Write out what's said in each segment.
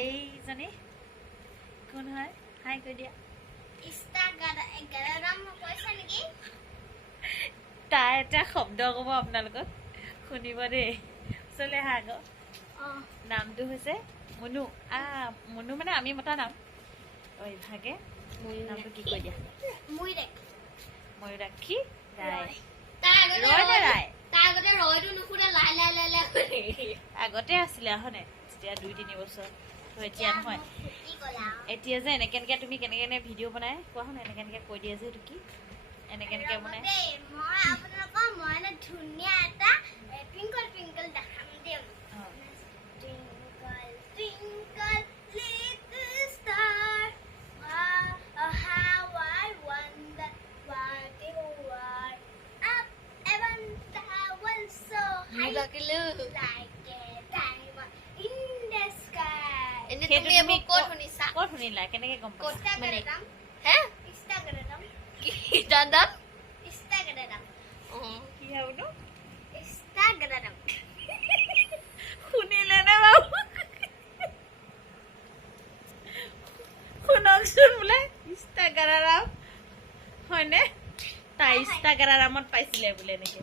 এইজনী কোন হয় হাই কৈ দিয়া তাই এটা শব্দ ক'ব আপোনালোকক শুনিব দেই চলে আহা আকৌ নামটো হৈছে মুনু মুনু মানে আমি মতা নাম ভাগে নামটো কি কৈ দিয়া ময়ূৰাক্ষী ৰায় আগতে আছিলে হয়নে যেতিয়া 2-3 বছৰ এতিয়া নহয় এতিয়া যে এনেকে এনেকে তুমি কেনেকে কেনে ভিডিঅ' বনাই কোৱা শুন এনেকে এনেকে কৈ দিয়া যে এইটো কি এনেকে এনেকে বনাই ধুনীয়া এটা টুইংকল টুইংকল দেখাম দিম Twinkle, little star, how I wonder what you are. Up above the world so high, like a diamond in the sky. ক'ত শুনিলা কেনেকে গম পাইছা Instagram. কি হবনো Instagram. শুনিলে নে বাবু শুনকচোন বোলে ইনষ্টাগ্ৰাম হয়নে তাই ইনষ্টাগ্ৰামত পাইছিলে বোলে এনেকে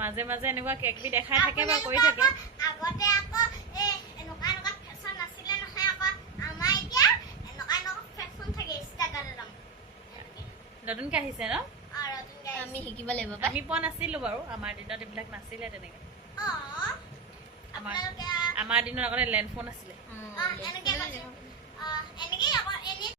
মাজে মাজে এনেকুৱা কেকবি দেখাই থাকে বা কৰি থাকে আগতে আকৌ এনেকুৱা ফেশ্বন আছিলে নহয় আকৌ আমাৰ এতিয়া এনেকুৱা ফেশ্বন থাকে ইনষ্টাগ্ৰাম নতুনকে আহিছে ন আমি শিকিব লাগিব আমি পোৱা নাছিলো বাৰু আমাৰ দিনত এইবিলাক নাছিলে তেনেকে আমাৰ দিনত আগতে লেণ্ডফোন আছিলে এনেকে আকৌ